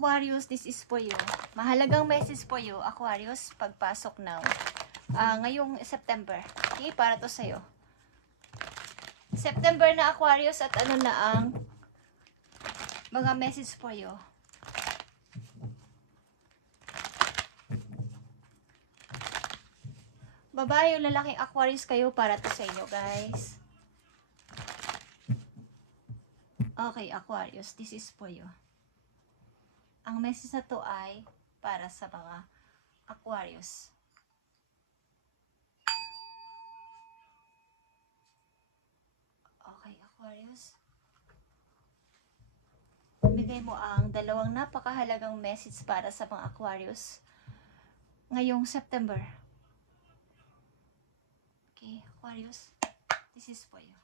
Aquarius, this is for you. Mahalagang message for you, Aquarius, pagpasok ng ngayong September. Okay, para to sa'yo. September na, Aquarius, at ano na ang mga message for you. Babae o lalaking Aquarius kayo, para to sa inyo, guys. Okay, Aquarius, this is for you. Ang message na to ay para sa mga Aquarius. Okay, Aquarius. Bigay mo ang dalawang napakahalagang message para sa mga Aquarius ngayong September. Okay, Aquarius, this is for you.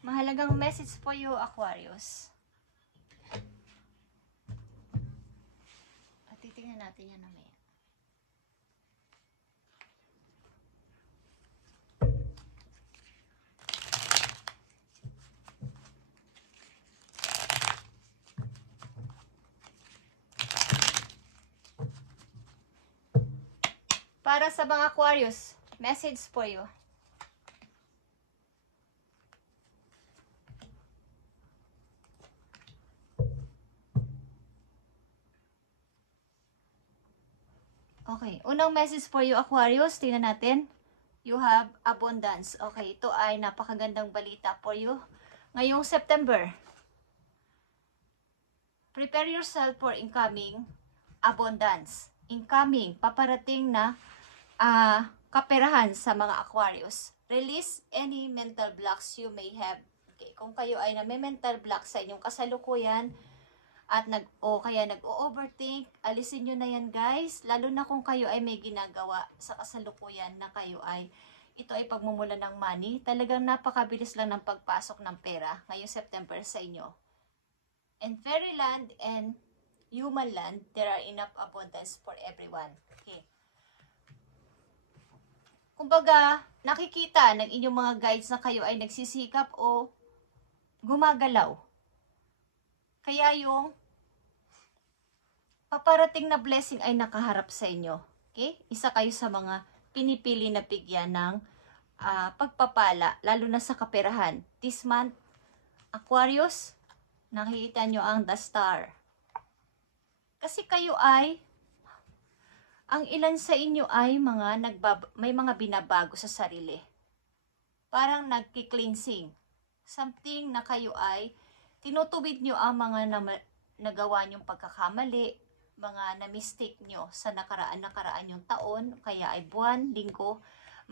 Mahalagang message po you, Aquarius. At titingnan natin yan mamaya. Para sa mga Aquarius, message po you. Okay, unang message for you, Aquarius, tingnan natin. You have abundance. Okay, ito ay napakagandang balita for you ngayong September. Prepare yourself for incoming abundance. Incoming, paparating na kaperahan sa mga Aquarius. Release any mental blocks you may have. Okay, kung kayo ay mental block sa inyong kasalukuyan, at kaya nag-overthink, alisin nyo na yan, guys. Lalo na kung kayo ay may ginagawa sa kasalukuyan na kayo ay, ito ay pagmumula ng money. Talagang napakabilis lang ng pagpasok ng pera ngayong September sa inyo. In fairyland and human land, there are enough abundance for everyone. Okay. Kumbaga, nakikita ng inyong mga guides na kayo ay nagsisikap o gumagalaw. Kaya yung paparating na blessing ay nakaharap sa inyo. Okay? Isa kayo sa mga pinipili na bigyan ng pagpapala, lalo na sa kaperahan. This month, Aquarius, nakikita nyo ang The Star. Kasi kayo ay, ang ilan sa inyo ay may mga binabago sa sarili. Parang nagki-cleansing. Something na kayo ay, tinutuwid nyo ang mga nagawa nyong pagkakamali, mga na-mistake nyo sa nakaraan yung taon, kaya ay buwan, linggo,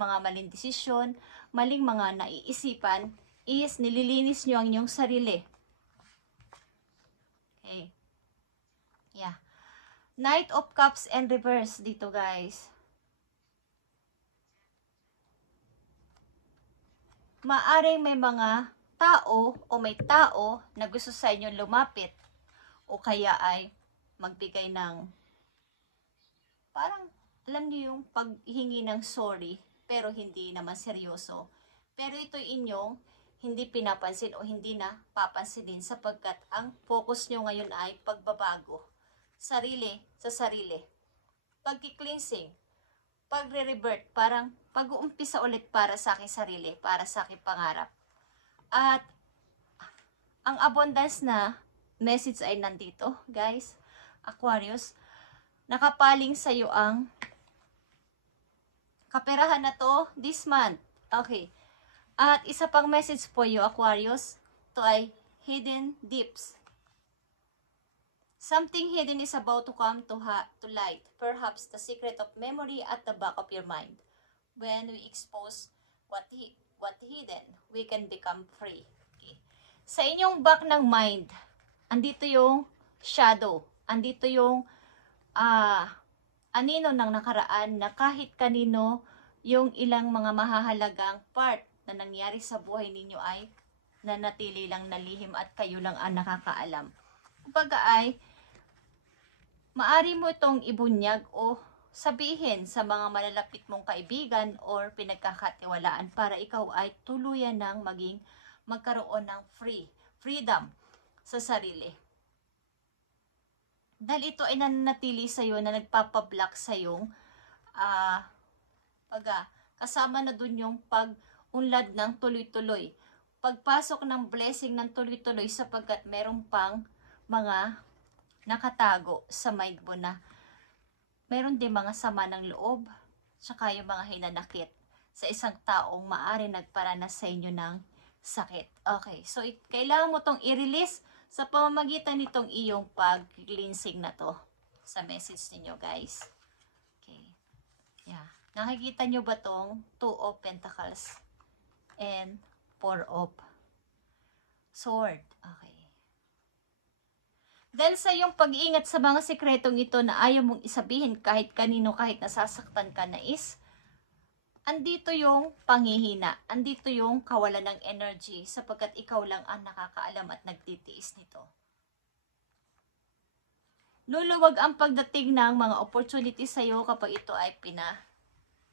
mga maling desisyon, maling mga naiisipan, is nililinis nyo ang inyong sarili. Okay. Yeah. Knight of Cups and Reverse dito, guys. Maaring may mga tao o may tao na gusto sa inyo lumapit o kaya ay magbigay ng parang alam niyo yung paghingi ng sorry pero hindi naman seryoso. Pero ito'y inyong hindi pinapansin o hindi na papansinin sapagkat ang focus nyo ngayon ay pagbabago. Sarili sa sarili. Pagki-cleansing. Pagre-revert. Parang pag-uumpisa ulit para sa aking sarili. Para sa aking pangarap. At ang abundance na message ay nandito, guys. Aquarius, nakapaling sa iyo ang kaperahan na to this month. Okay. At isa pang message po you, Aquarius. Ito ay hidden deeps. Something hidden is about to come to light. Perhaps the secret of memory at the back of your mind. When we expose what hidden, we can become free. Okay. Sa inyong back ng mind, andito yung shadow. Andito yung anino ng nakaraan na kahit kanino yung ilang mga mahahalagang part na nangyari sa buhay ninyo ay nanatili lang na lihim at kayo lang ang nakakaalam. Kumbaga ay, maari mo itong ibunyag o sabihin sa mga malalapit mong kaibigan or pinagkakatiwalaan para ikaw ay tuluyan ng magkaroon ng freedom sa sarili. Dahil ito ay nananatili sa'yo na nagpapablock sa yung kasama na dun yung pag-unlad ng tuloy-tuloy. Pagpasok ng blessing ng tuloy-tuloy sapagkat merong pang mga nakatago sa mind mo na meron din mga sama ng loob, tsaka yung mga hinanakit sa isang taong maari nagparanas sa inyo ng sakit. Okay, so kailangan mo tong i-release sa pamamagitan nitong iyong pag-cleansing na to sa message ninyo, guys. Okay, yeah. Nakikita nyo ba tong 2 of Pentacles and 4 of Sword? Okay. Dahil sa iyong pag-iingat sa mga sekretong ito na ayaw mong isabihin kahit kanino, kahit nasasaktan ka na andito yung panghihina, andito yung kawalan ng energy sapagkat ikaw lang ang nakakaalam at nagtitiis nito. Luluwag ang pagdating ng mga opportunity sa iyo kapag ito ay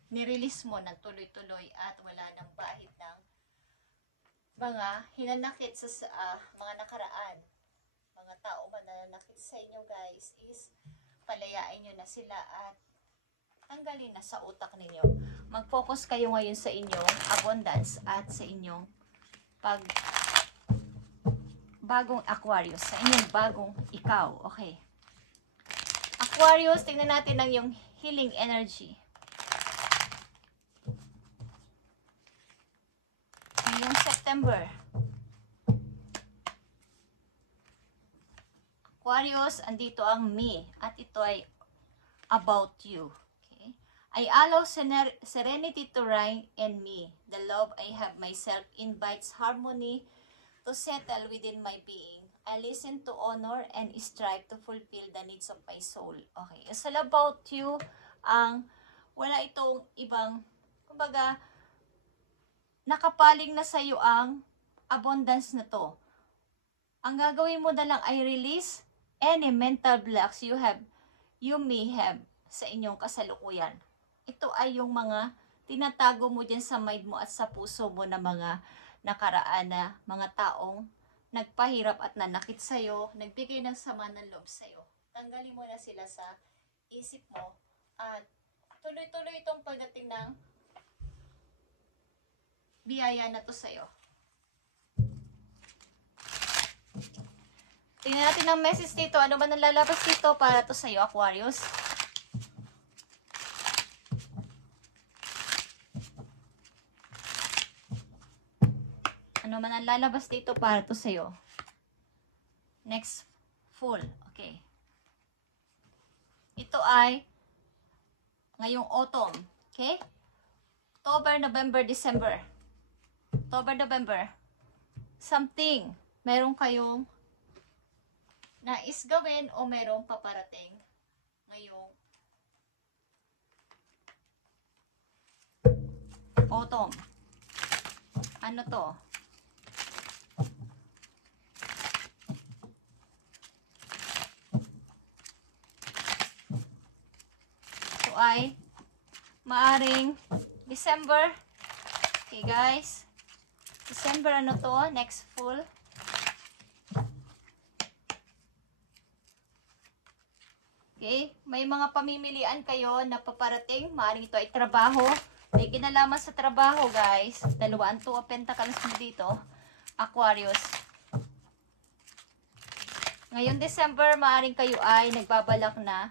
nirelease mo ng tuloy-tuloy at wala nang bahid ng mga hinanakit sa mga nakaraan. Mga tao man nananakit sa inyo, guys, is palayain nyo na sila at tanggalin na sa utak ninyo. Mag-focus kayo ngayon sa inyong abundance at sa inyong bagong Aquarius, sa inyong bagong ikaw. Okay. Aquarius, tingnan natin ang yung healing energy. Ngayong September. Aquarius, andito ang me at ito ay about you. Okay? I allow serenity to reign in me. The love I have myself invites harmony to settle within my being. I listen to honor and strive to fulfill the needs of my soul. Okay, it's all about you. Wala itong ibang, kumbaga, nakapaling na sa iyo ang abundance na to. Ang gagawin mo na lang ay release any mental blocks you may have sa inyong kasalukuyan. Ito ay yung mga tinatago mo dyan sa mind mo at sa puso mo na mga nakaraan na mga taong nagpahirap at nanakit sa'yo, nagbigay ng sama ng loob sa'yo. Tanggalin mo na sila sa isip mo at tuloy-tuloy itong pagdating ng biyaya na to sa'yo. Tingnan natin ang message dito. Ano ba nalalabas dito para to sa'yo, Aquarius? Ano man ang lalabas dito para to sa'yo? Next, full. Okay. Ito ay ngayong autumn. Okay? October, November, December. October, November. Something. Meron kayong nais gawin o merong paparating ngayong autumn. Ano to? Ito ay maaring December. Okay, guys. December, ano to? Next full. Okay? May mga pamimilian kayo na paparating. Maaaring ito ay trabaho. May kinalaman sa trabaho, guys. Dalawang 2 of Pentacles mo dito. Aquarius. Ngayong December, maaaring kayo ay nagbabalak na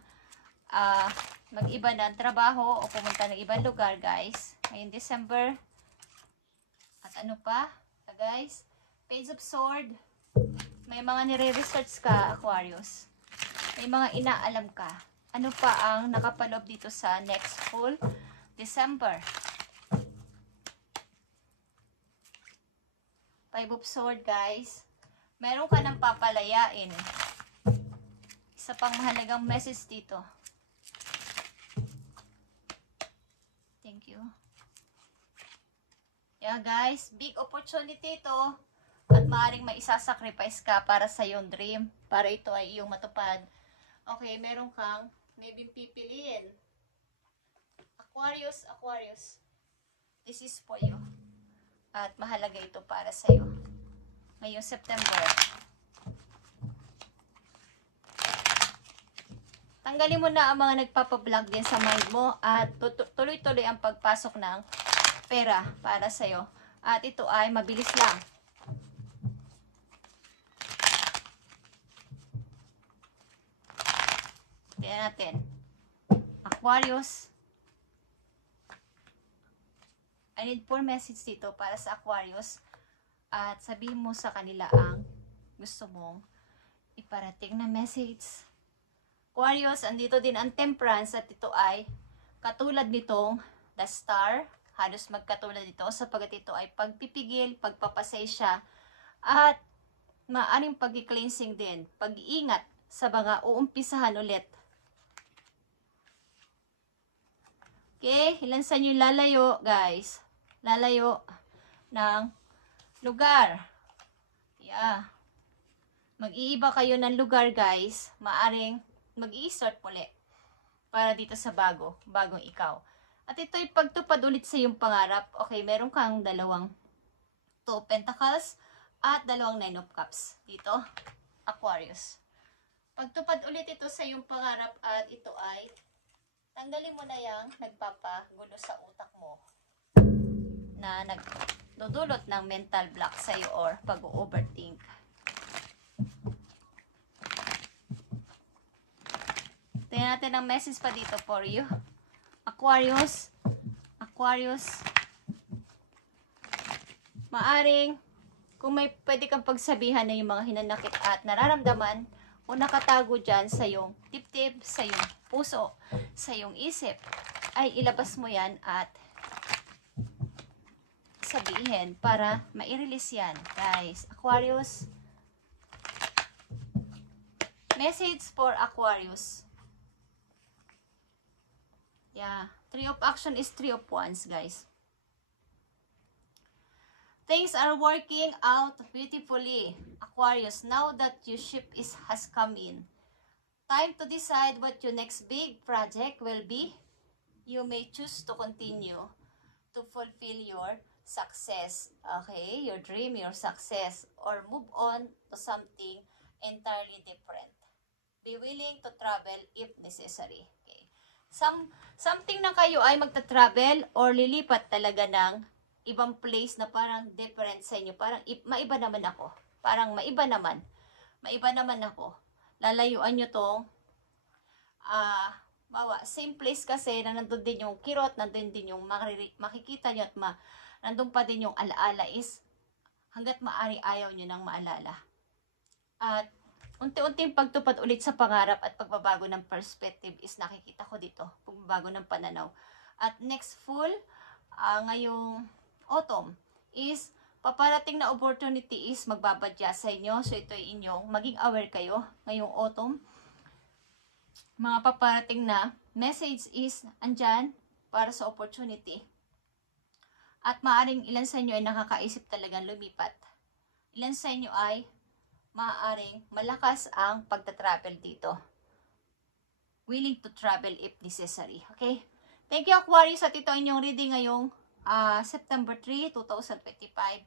mag-iba ng trabaho o pumunta ng ibang lugar, guys. Ngayong December. At ano pa, guys? Page of Sword. May mga nire-research ka, Aquarius. May mga inaalam ka. Ano pa ang nakapaloob dito sa next full December? 5 of Sword, guys. Meron ka ng papalayain. Isa pang mahalagang message dito. Thank you. Yeah, guys. Big opportunity ito. At maaaring maisasacrifice ka para sa iyong dream. Para ito ay iyong matupad. Okay, meron kang maybe pipiliin Aquarius, Aquarius. This is for you. At mahalaga ito para sa'yo. Ngayong September. Tanggalin mo na ang mga nagpapablock din sa mind mo at tuloy-tuloy ang pagpasok ng pera para sa'yo. At ito ay mabilis lang. Tingnan natin. Aquarius. I need 4 message dito para sa Aquarius. At sabihin mo sa kanila ang gusto mong iparating na message. Aquarius, andito din ang Temperance at ito ay katulad nitong The Star. Halos magkatulad ito sapagat ito ay pagpipigil, pagpapasensya at maaring pag-cleansing din. Pag-iingat sa mga uumpisahan ulit. Okay, ilan sa inyo lalayo, guys? Lalayo ng lugar. Yeah. Mag-iiba kayo ng lugar, guys. Maaring mag-i-start muli para dito sa bagong ikaw. At ito'y pagtupad ulit sa iyong pangarap. Okay, meron kang 2 Pentacles at 2 Nine of Cups. Dito, Aquarius. Pagtupad ulit ito sa iyong pangarap at ito ay tanggalin mo na yung nagpapagulo sa utak mo na nagdudulot ng mental block sa iyo or pag-overthink. Tingnan natin ang message pa dito for you. Aquarius. Aquarius. Maaring, kung may pwede kang pagsabihan na yung mga hinanakit at nararamdaman o nakatago dyan sa iyong tip-tip, sa iyong puso, sa iyong isip, ay ilabas mo yan at sabihin para ma-release yan. Guys, Aquarius. Message for Aquarius. Yeah. 3 of action is 3 of wands, guys. Things are working out beautifully, Aquarius. Now that your ship has come in. Time to decide what your next big project will be. You may choose to continue to fulfill your success. Okay? Your dream, your success. Or move on to something entirely different. Be willing to travel if necessary. Okay? Something na kayo ay magta-travel or lilipat talaga ng ibang place na parang different sa inyo. Parang maiba naman ako. Parang maiba naman. Maiba naman ako. Lalayuan nyo tong same place kasi na nandun din yung kirot, nandun din yung makikita nyo at nandun pa din yung alaala is hanggat maaari ayaw nyo nang maalala. At unti-unting pagtupad ulit sa pangarap at pagbabago ng perspective is nakikita ko dito. Pagbabago ng pananaw. At next full, ngayong autumn is paparating na opportunity is magbabadya sa inyo. So ito ay inyong maging aware kayo ngayong autumn. Mga paparating na message is andyan para sa opportunity. At maaring ilan sa inyo ay nakakaisip talagang lumipat. Ilan sa inyo ay maaaring malakas ang pagta-travel dito. Willing to travel if necessary. Okay? Thank you, Aquarius. At ito inyong reading ngayong September 3, 2025.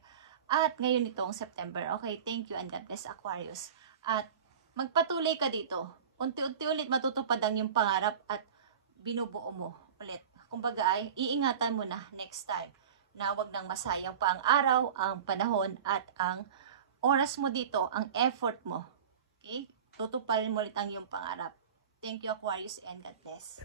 At ngayon itong September. Okay? Thank you and God bless, Aquarius. At magpatuloy ka dito. Unti-unti ulit matutupad ang iyong pangarap at binubuo mo ulit. Kumbaga ay iingatan mo na next time na wag nang masayang pa ang araw, ang panahon at ang oras mo dito, ang effort mo. Okay? Tutuparin mo ulit ang iyong pangarap. Thank you, Aquarius, and God bless.